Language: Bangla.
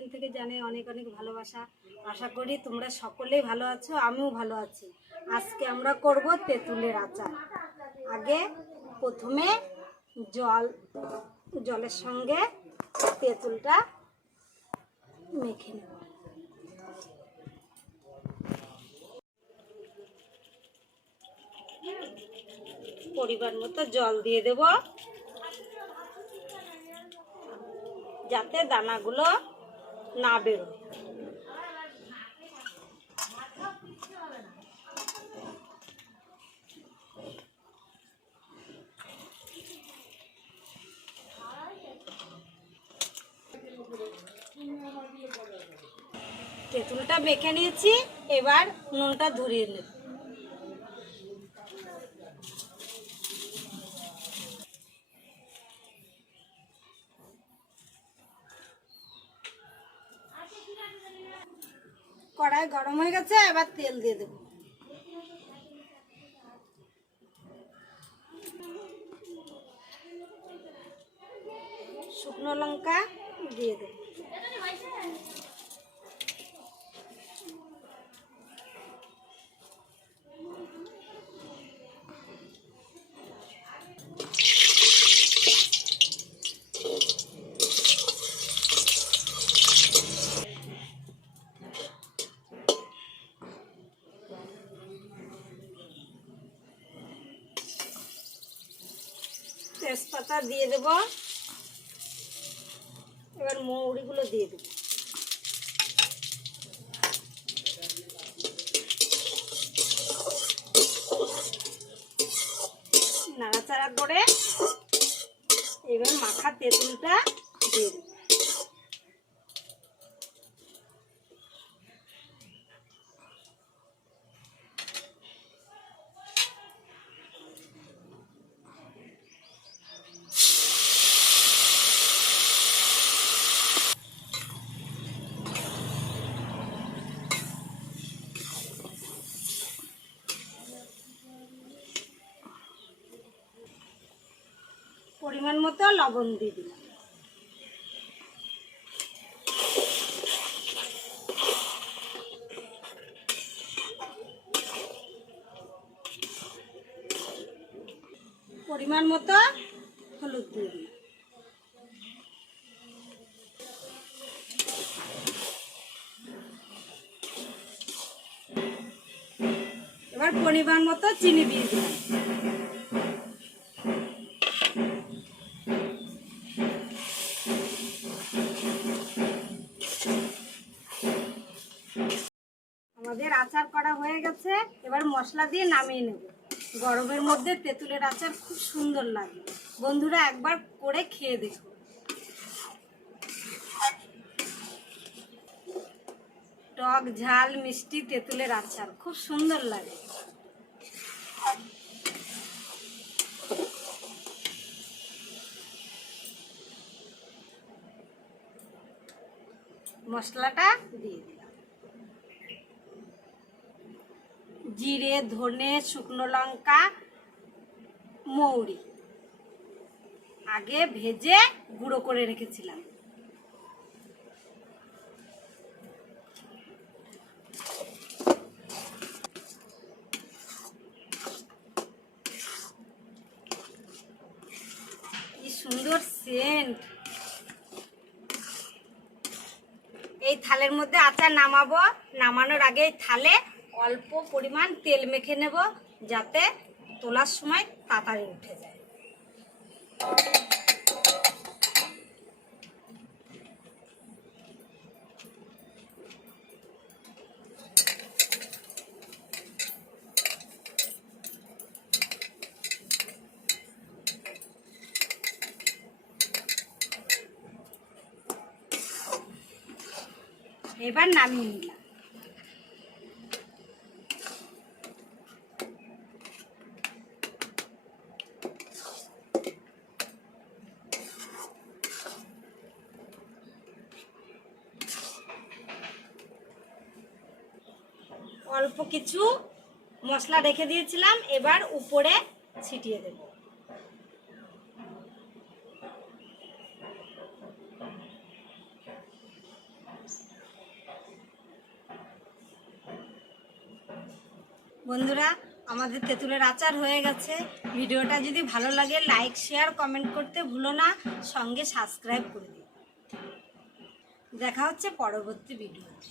দিন থেকে জানে অনেক অনেক ভালোবাসা। আশা করি তোমরা সকলেই ভালো আছো, আমিও ভালো আছি। আজকে আমরা করব তেঁতুলের আচার। আগে প্রথমে জলের সঙ্গে তেঁতুলটা মেখে নেব। পরিমাণ মতো জল দিয়ে দেব যাতে দানাগুলো না বেরোয়। তেঁতুলটা মেখে নিয়েছি, এবার নুনটা ধরিয়ে নেব। কড়াই গরম হয়ে গেছে, এবার তেল দিয়ে দেব। শুকনো লঙ্কা দিয়ে দেব। তেজপাতা দিয়ে দেব, এবার মৌরিগুলো দিয়ে দেব। নাড়াচাড়া করে এবার মাখা তেঁতুলটা দিয়ে দেব। পরিমাণ মতো লবণ দিয়ে দিলাম। পরিমাণ মতো হলুদ দিয়ে দিলাম। এবার পরিমাণ মতো চিনি দিয়ে দিলাম। আমাদের আচার করা হয়ে গেছে, এবার মশলা দিয়ে নামিয়ে নেব। গরমের মধ্যে তেঁতুলের আচার খুব সুন্দর লাগে, বন্ধুরা একবার করে খেয়ে দেখো। টক ঝাল মিষ্টি তেঁতুলের আচার খুব সুন্দর লাগে। মশলাটা দিয়ে দিলাম। জিরে, ধনে, শুকনো লঙ্কা, মৌরি আগে ভেজে গুঁড়ো করে রেখেছিলাম। কি সুন্দর সেন্ট। এই থালের মধ্যে আচার নামাবো। নামানোর আগে এই থালে অল্প পরিমাণ তেল মেখে নেব যাতে তোলার সময় তাড়াতাড়ি উঠে যায়। এবার নামিয়ে নিলাম। অল্প কিছু মশলা রেখে দিয়েছিলাম, এবার উপরে ছিটিয়ে দেব। বন্ধুরা, আমাদের তেঁতুলের আচার হয়ে গেছে। ভিডিওটা যদি ভালো লাগে লাইক শেয়ার কমেন্ট করতে ভুলো না, সঙ্গে সাবস্ক্রাইব করে দিও। দেখা হচ্ছে পরবর্তী ভিডিওতে।